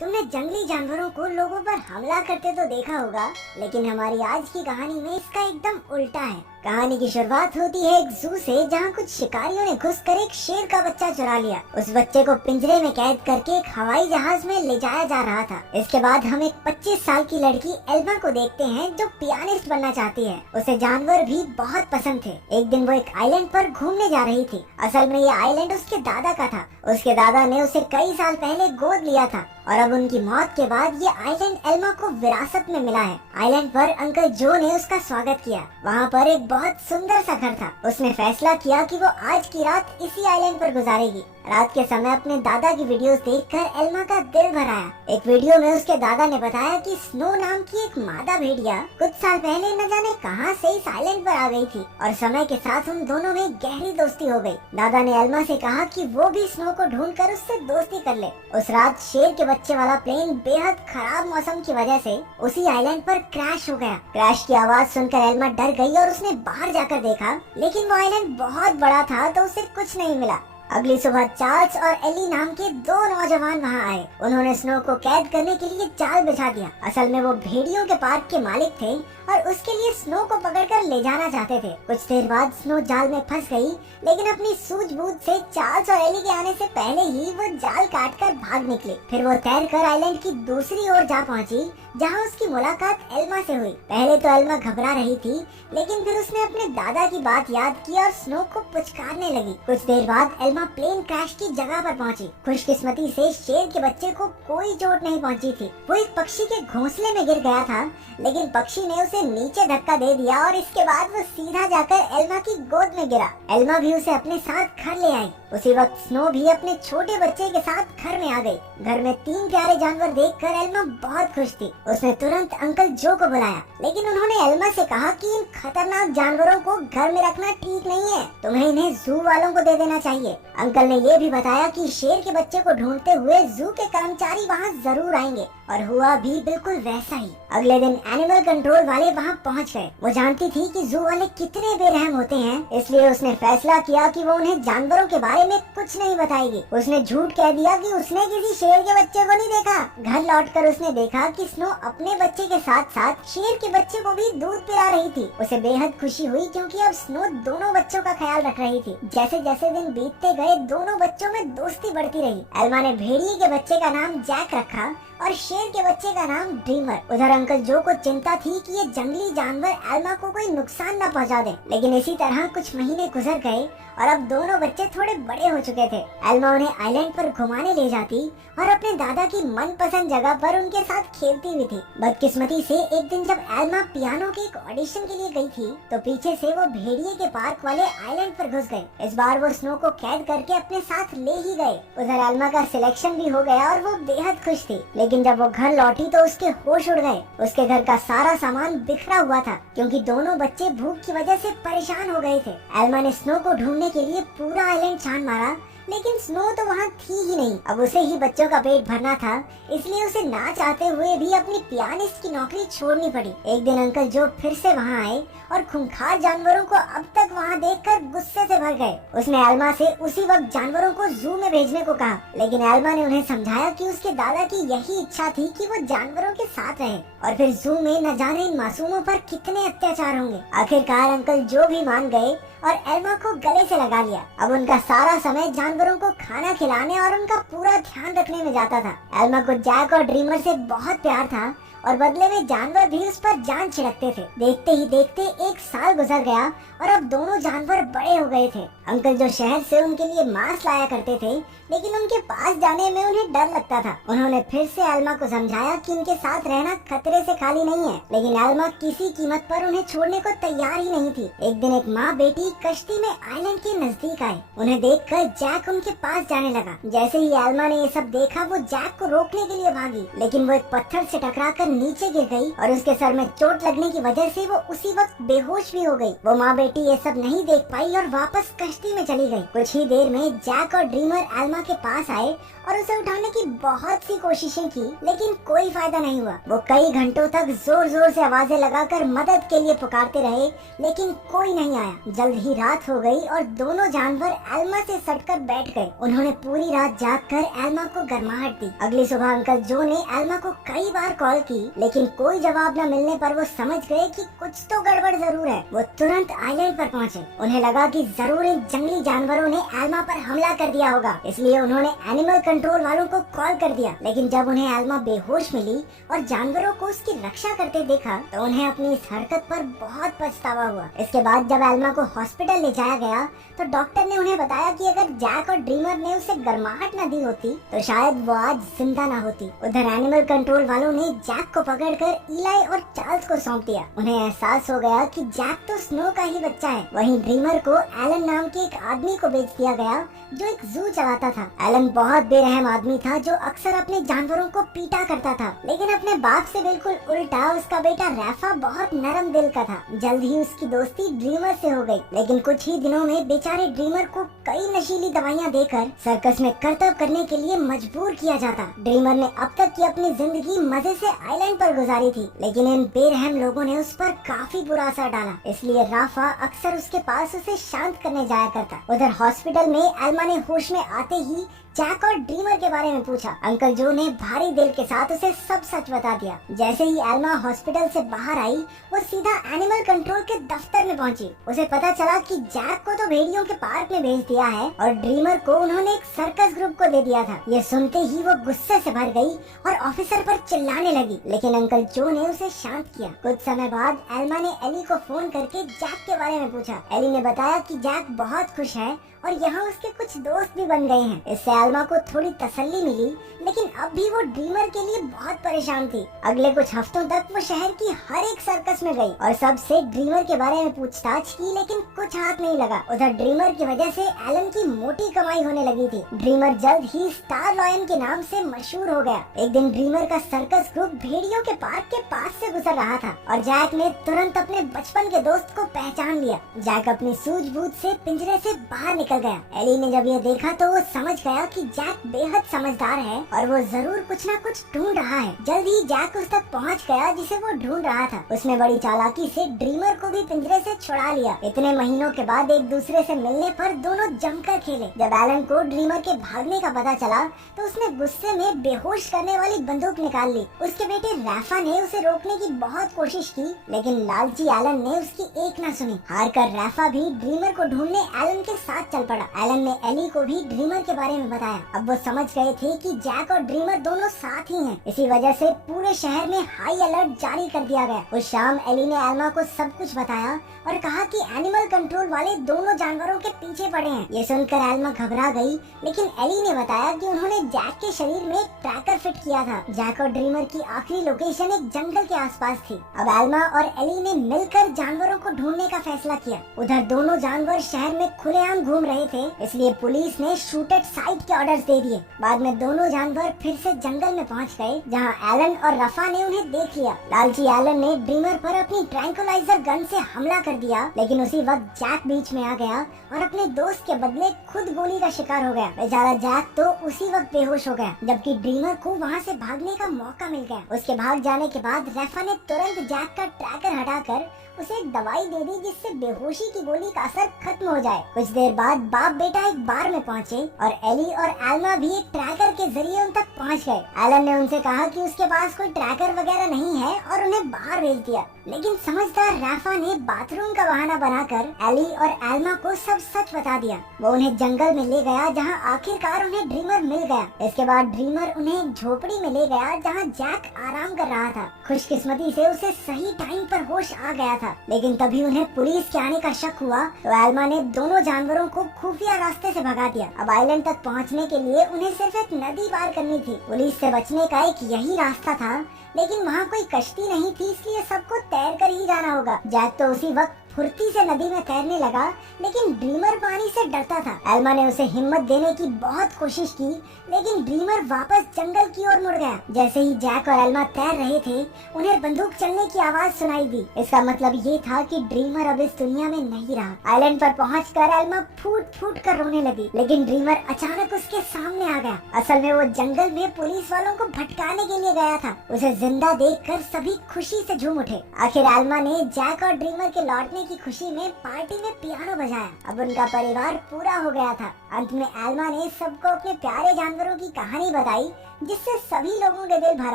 तुमने जंगली जानवरों को लोगों पर हमला करते तो देखा होगा, लेकिन हमारी आज की कहानी में इसका एकदम उल्टा है। कहानी की शुरुआत होती है एक जू से, जहाँ कुछ शिकारियों ने घुसकर एक शेर का बच्चा चुरा लिया। उस बच्चे को पिंजरे में कैद करके एक हवाई जहाज में ले जाया जा रहा था। इसके बाद हम एक 25 साल की लड़की एल्मा को देखते हैं, जो पियानिस्ट बनना चाहती है। उसे जानवर भी बहुत पसंद थे। एक दिन वो एक आइलैंड पर घूमने जा रही थी। असल में ये आइलैंड उसके दादा का था। उसके दादा ने उसे कई साल पहले गोद लिया था और अब उनकी मौत के बाद ये आइलैंड एल्मा को विरासत में मिला है। आइलैंड पर अंकल जो ने उसका स्वागत किया। वहाँ पर एक बहुत सुंदर सा घर था। उसने फैसला किया कि वो आज की रात इसी आइलैंड पर गुजारेगी। रात के समय अपने दादा की वीडियोस देखकर एल्मा का दिल भर आया। एक वीडियो में उसके दादा ने बताया कि स्नो नाम की एक मादा भेड़िया कुछ साल पहले न जाने कहां से इस आइलैंड पर आ गई थी और समय के साथ उन दोनों में गहरी दोस्ती हो गई। दादा ने एल्मा से कहा कि वो भी स्नो को ढूंढकर उससे दोस्ती कर ले। उस रात शेर के बच्चे वाला प्लेन बेहद खराब मौसम की वजह से उसी आइलैंड पर क्रैश हो गया। क्रैश की आवाज सुनकर एल्मा डर गई और उसने बाहर जाकर देखा, लेकिन वो आइलैंड बहुत बड़ा था तो उसे कुछ नहीं मिला। अगली सुबह चार्ल्स और एली नाम के दो नौजवान वहां आए। उन्होंने स्नो को कैद करने के लिए जाल बिछा दिया। असल में वो भेड़ियों के पार्क के मालिक थे और उसके लिए स्नो को पकड़कर ले जाना चाहते थे। कुछ देर बाद स्नो जाल में फंस गई, लेकिन अपनी सूझबूझ से चार्ल्स और एली के आने से पहले ही वो जाल काटकर भाग निकली। फिर वो तैरकर आइलैंड की दूसरी ओर जा पहुंची, जहां उसकी मुलाकात एल्मा से हुई। पहले तो एल्मा घबरा रही थी, लेकिन फिर उसने अपने दादा की बात याद की और स्नो को पुचकारने लगी। कुछ देर बाद एल्मा प्लेन क्रैश की जगह पर पहुंची। खुशकिस्मती से शेर के बच्चे को कोई चोट नहीं पहुंची थी। वो एक पक्षी के घोंसले में गिर गया था, लेकिन पक्षी ने उसे नीचे धक्का दे दिया और इसके बाद वो सीधा जाकर एल्मा की गोद में गिरा। एल्मा भी उसे अपने साथ घर ले आई। उसी वक्त स्नो भी अपने छोटे बच्चे के साथ घर में आ गई। घर में 3 प्यारे जानवर देखकर एल्मा बहुत खुश थी। उसने तुरंत अंकल जो को बुलाया, लेकिन उन्होंने एल्मा से कहा कि इन खतरनाक जानवरों को घर में रखना ठीक नहीं है, तुम्हें इन्हें जू वालों को दे देना चाहिए। अंकल ने ये भी बताया कि शेर के बच्चे को ढूंढते हुए जू के कर्मचारी वहाँ जरूर आएंगे, और हुआ भी बिल्कुल वैसा ही। अगले दिन एनिमल कंट्रोल वाले वहाँ पहुँच गए। वो जानती थी कि जू वाले कितने बेरहम होते हैं, इसलिए उसने फैसला किया कि वो उन्हें जानवरों के बारे में कुछ नहीं बताएगी। उसने झूठ कह दिया कि उसने किसी शेर के बच्चे को नहीं देखा। घर लौटकर उसने देखा कि स्नो अपने बच्चे के साथ साथ शेर के बच्चे को भी दूध पिला रही थी। उसे बेहद खुशी हुई, क्योंकि अब स्नो दोनों बच्चों का ख्याल रख रही थी। जैसे जैसे दिन बीतते गए, दोनों बच्चों में दोस्ती बढ़ती रही। एल्मा ने भेड़िए के बच्चे का नाम जैक रखा और शेर के बच्चे का नाम ड्रीमर। उधर अंकल जो को चिंता थी कि ये जंगली जानवर एल्मा को कोई नुकसान न पहुंचा दे, लेकिन इसी तरह कुछ महीने गुजर गए और अब दोनों बच्चे थोड़े बड़े हो चुके थे। एल्मा उन्हें आइलैंड पर घुमाने ले जाती और अपने दादा की मनपसंद जगह पर उनके साथ खेलती भी थी। बदकिस्मती से एक दिन जब एल्मा पियानो के एक ऑडिशन के लिए गई थी, तो पीछे से वो भेड़िए के पार्क वाले आइलैंड पर घुस गए। इस बार वो स्नो को कैद करके अपने साथ ले ही गए। उधर एल्मा का सिलेक्शन भी हो गया और वो बेहद खुश थी, लेकिन जब वो घर लौटी तो उसके होश उड़ गए। उसके घर का सारा सामान बिखरा हुआ था, क्योंकि दोनों बच्चे भूख की वजह से परेशान हो गए थे। एल्मा ने स्नो को ढूंढने के लिए पूरा आइलैंड छान मारा, लेकिन स्नो तो वहाँ थी ही नहीं। अब उसे ही बच्चों का पेट भरना था, इसलिए उसे ना चाहते हुए भी अपनी पियानिस्ट की नौकरी छोड़नी पड़ी। एक दिन अंकल जो फिर से वहाँ आए और खूंखार जानवरों को अब तक वहाँ देखकर गुस्से से भर गए। उसने एल्मा से उसी वक्त जानवरों को जू में भेजने को कहा, लेकिन एल्मा ने उन्हें समझाया कि उसके दादा की यही इच्छा थी कि वो जानवरों के साथ रहे, और फिर जू में न जाने इन मासूमों पर कितने अत्याचार होंगे। आखिरकार अंकल जो भी मान गए और एल्मा को गले से लगा लिया। अब उनका सारा समय जानवरों को खाना खिलाने और उनका पूरा ध्यान रखने में जाता था। एल्मा को जैक और ड्रीमर से बहुत प्यार था और बदले में जानवर भी उस पर जान छिड़कते थे। देखते ही देखते 1 साल गुजर गया और अब दोनों जानवर बड़े हो गए थे। अंकल जो शहर से उनके लिए मांस लाया करते थे, लेकिन उनके पास जाने में उन्हें डर लगता था। उन्होंने फिर से एल्मा को समझाया कि उनके साथ रहना खतरे से खाली नहीं है, लेकिन एल्मा किसी कीमत पर उन्हें छोड़ने को तैयार ही नहीं थी। एक दिन एक माँ बेटी कश्ती में आइलैंड के नजदीक आए। उन्हें देखकर जैक उनके पास जाने लगा। जैसे ही एल्मा ने ये सब देखा, वो जैक को रोकने के लिए भागी, लेकिन वो एक पत्थर से टकराकर नीचे गिर गई और उसके सर में चोट लगने की वजह से वो उसी वक्त बेहोश भी हो गई। वो माँ बेटी ये सब नहीं देख पाई और वापस कश्ती में चली गई। कुछ ही देर में जैक और ड्रीमर एल्मा के पास आए और उसे उठाने की बहुत सी कोशिशें की, लेकिन कोई फायदा नहीं हुआ। वो कई घंटों तक जोर जोर से आवाजें लगाकर मदद के लिए पुकारते रहे, लेकिन कोई नहीं आया। जल्द ही रात हो गई और दोनों जानवर एल्मा से सटकर बैठ गए। उन्होंने पूरी रात जागकर एल्मा को गर्माहट दी। अगली सुबह अंकल जो ने एल्मा को कई बार कॉल की, लेकिन कोई जवाब न मिलने पर वो समझ गए कि कुछ तो गड़बड़ जरूर है। वो तुरंत आइलैंड पर पहुँचे। उन्हें लगा कि जरूर इन जंगली जानवरों ने एल्मा पर हमला कर दिया होगा, इसलिए उन्होंने एनिमल कंट्रोल वालों को कॉल कर दिया। लेकिन जब उन्हें एल्मा बेहोश मिली और जानवरों को उसकी रक्षा करते देखा तो उन्हें अपनी इस हरकत पर बहुत पछतावा हुआ। इसके बाद जब एल्मा को हॉस्पिटल ले जाया गया तो डॉक्टर ने उन्हें बताया कि अगर जैक और ड्रीमर ने उसे गर्माहट न दी होती तो शायद वो आज जिंदा न होती। उधर एनिमल कंट्रोल वालों ने जैक को पकड़कर इलाई और चार्ल्स को सौंप दिया। उन्हें एहसास हो गया कि जैक तो स्नो का ही बच्चा है। वहीं ड्रीमर को एलन नाम के एक आदमी को बेच दिया गया जो एक जू चलाता था। एलन बहुत बेरहम आदमी था जो अक्सर अपने जानवरों को पीटा करता था, लेकिन अपने बाप से बिल्कुल उल्टा उसका बेटा रैफा बहुत नरम दिल का था। जल्द ही उसकी दोस्ती ड्रीमर से हो गई, लेकिन कुछ ही दिनों में बेचारे ड्रीमर को कई नशीली दवाइयां देकर सर्कस में करतब करने के लिए मजबूर किया जाता। ड्रीमर ने अब तक की अपनी जिंदगी मजे से आइलैंड पर गुजारी थी, लेकिन इन बेरहम लोगों ने उस पर काफी बुरा असर डाला। इसलिए राफा अक्सर उसके पास उसे शांत करने जाया करता। उधर हॉस्पिटल में एल्मा ने होश में आते ही जैक और ड्रीमर के बारे में पूछा। अंकल जो ने भारी दिल के साथ उसे सब सच बता दिया। जैसे ही एल्मा हॉस्पिटल से बाहर आई वो सीधा एनिमल कंट्रोल के दफ्तर में पहुंची। उसे पता चला कि जैक को तो भेड़ियों के पार्क में भेज दिया है और ड्रीमर को उन्होंने एक सर्कस ग्रुप को दे दिया था। ये सुनते ही वो गुस्से से भर गई और ऑफिसर पर चिल्लाने लगी, लेकिन अंकल जो ने उसे शांत किया। कुछ समय बाद एल्मा ने एली को फोन करके जैक के बारे में पूछा। एली ने बताया कि जैक बहुत खुश है और यहाँ उसके कुछ दोस्त भी बन गए हैं। इससे एल्मा को थोड़ी तसल्ली मिली, लेकिन अब भी वो ड्रीमर के लिए बहुत परेशान थी। अगले कुछ हफ्तों तक वो शहर की हर एक सर्कस में गई और सबसे ड्रीमर के बारे में पूछताछ की, लेकिन कुछ हाथ नहीं लगा। उधर ड्रीमर की वजह से एलन की मोटी कमाई होने लगी थी। ड्रीमर जल्द ही स्टार लॉयन के नाम से मशहूर हो गया। एक दिन ड्रीमर का सर्कस ग्रुप भेड़ियों के पार्क के पास से गुजर रहा था और जैक ने तुरंत अपने बचपन के दोस्त को पहचान लिया। जैक अपनी सूझबूझ से पिंजरे से बाहर निकल गया। एली ने जब ये देखा तो वो समझ गया कि जैक बेहद समझदार है और वो जरूर कुछ न कुछ ढूंढ रहा है। जल्द ही जैक उस तक पहुंच गया जिसे वो ढूंढ रहा था। उसने बड़ी चालाकी से ड्रीमर को भी पिंजरे से छुड़ा लिया। इतने महीनों के बाद एक दूसरे से मिलने पर दोनों जमकर खेले। जब एलन को ड्रीमर के भागने का पता चला तो उसने गुस्से में बेहोश करने वाली बंदूक निकाल ली। उसके बेटे रैफा ने उसे रोकने की बहुत कोशिश की, लेकिन लालची एलन ने उसकी एक न सुनी। हार कर रैफा भी ड्रीमर को ढूंढने एलन के साथ चल पड़ा। एलन ने एली को भी ड्रीमर के बारे में बताया। अब वो समझ गए थे कि जैक और ड्रीमर दोनों साथ ही हैं। इसी वजह से पूरे शहर में हाई अलर्ट जारी कर दिया गया। उस शाम एली ने एल्मा को सब कुछ बताया और कहा कि एनिमल कंट्रोल वाले दोनों जानवरों के पीछे पड़े हैं। ये सुनकर एल्मा घबरा गई, लेकिन एली ने बताया कि उन्होंने जैक के शरीर में एक ट्रैकर फिट किया था। जैक और ड्रीमर की आखिरी लोकेशन एक जंगल के आसपास थी। अब एल्मा और एली ने मिलकर जानवरों को ढूंढने का फैसला किया। उधर दोनों जानवर शहर में खुलेआम घूम रहे थे, इसलिए पुलिस ने शूट एट साइट के ऑर्डर्स दे दिए। बाद में दोनों जानवर फिर से जंगल में पहुंच गए, जहां एलन और रफा ने उन्हें देख लिया। लालची एलन ने ड्रीमर पर अपनी ट्रैंकुलाइजर गन से हमला कर दिया, लेकिन उसी वक्त जैक बीच में आ गया और अपने दोस्त के बदले खुद गोली का शिकार हो गया। बेचारा जैक तो उसी वक्त बेहोश हो गया, जबकि ड्रीमर को वहां से भागने का मौका मिल गया। उसके भाग जाने के बाद रफा ने तुरंत जैक का ट्रैकर हटाकर उसे एक दवाई दे दी, जिससे बेहोशी की गोली का असर खत्म हो जाए। कुछ देर बाद बाप बेटा एक बार में पहुंचे और एली और एल्मा भी एक ट्रैकर के जरिए उन तक पहुंच गए। एलन ने उनसे कहा कि उसके पास कोई ट्रैकर वगैरह नहीं है और उन्हें बाहर भेज दिया, लेकिन समझदार राफा ने बाथरूम का बहाना बनाकर एली और एल्मा को सब सच बता दिया। वो उन्हें जंगल में ले गया, जहाँ आखिरकार उन्हें ड्रीमर मिल गया। इसके बाद ड्रीमर उन्हें एक झोपड़ी में ले गया, जहाँ जैक आराम कर रहा था। खुशकिस्मती से उसे सही टाइम पर होश आ गया था, लेकिन तभी उन्हें पुलिस के आने का शक हुआ तो एल्मा ने दोनों जानवरों को खुफिया रास्ते से भगा दिया। अब आइलैंड तक पहुंचने के लिए उन्हें सिर्फ एक नदी पार करनी थी। पुलिस से बचने का एक यही रास्ता था, लेकिन वहाँ कोई कश्ती नहीं थी, इसलिए सबको तैर कर ही जाना होगा। जैक तो उसी वक्त फुर्ती से नदी में तैरने लगा, लेकिन ड्रीमर पानी से डरता था। एल्मा ने उसे हिम्मत देने की बहुत कोशिश की, लेकिन ड्रीमर वापस जंगल की ओर मुड़ गया। जैसे ही जैक और एल्मा तैर रहे थे, उन्हें बंदूक चलने की आवाज सुनाई दी। इसका मतलब ये था कि ड्रीमर अब इस दुनिया में नहीं रहा। आइलैंड पर पहुंचकर एल्मा फूट फूट कर रोने लगी, लेकिन ड्रीमर अचानक उसके सामने आ गया। असल में वो जंगल में पुलिस वालों को भटकाने के लिए गया था। उसे जिंदा देखकर सभी खुशी से झूम उठे। आखिर एल्मा ने जैक और ड्रीमर के लौटने की खुशी में पार्टी में पियानो बजाया। अब उनका परिवार पूरा हो गया था। अंत में एल्मा ने सबको अपने प्यारे जानवरों की कहानी बताई, जिससे सभी लोगों के दिल भर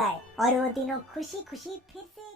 आए और वो तीनों खुशी खुशी फिर से